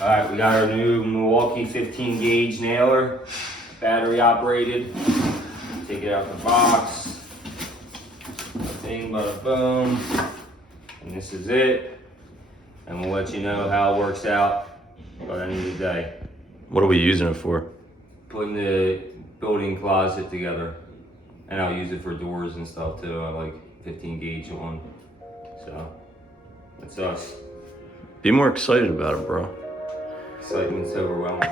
All right, we got our new Milwaukee 15 gauge nailer, battery operated. Take it out the box. Bing, bada boom. And this is it. And we'll let you know how it works out by the end of the day. What are we using it for? Putting the built-in closet together. And I'll use it for doors and stuff too. I like 15 gauge one. So, that's us. Be more excited about it, bro. Excitement's overwhelming.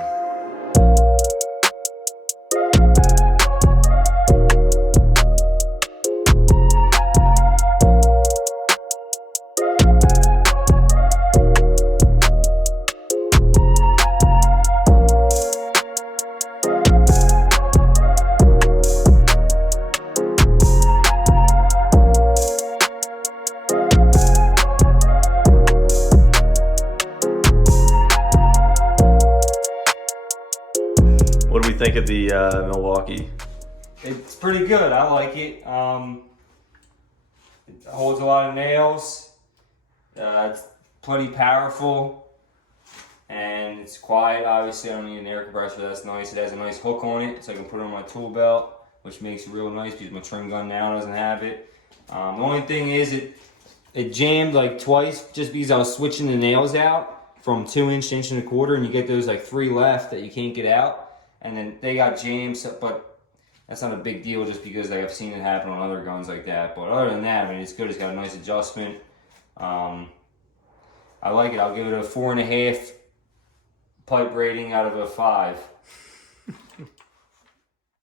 What do we think of the Milwaukee? It's pretty good. I like it. It holds a lot of nails. It's plenty powerful, and it's quiet. Obviously, I don't need an air compressor. That's nice. It has a nice hook on it, so I can put it on my tool belt, which makes it real nice because my trim gun now doesn't have it. The only thing is it jammed like twice just because I was switching the nails out from 2" to 1.25", and you get those like 3 left that you can't get out. And then they got jammed, but that's not a big deal just because like, I've seen it happen on other guns like that. But other than that, I mean, it's good. It's got a nice adjustment. I like it. I'll give it a 4.5 pipe rating out of a 5.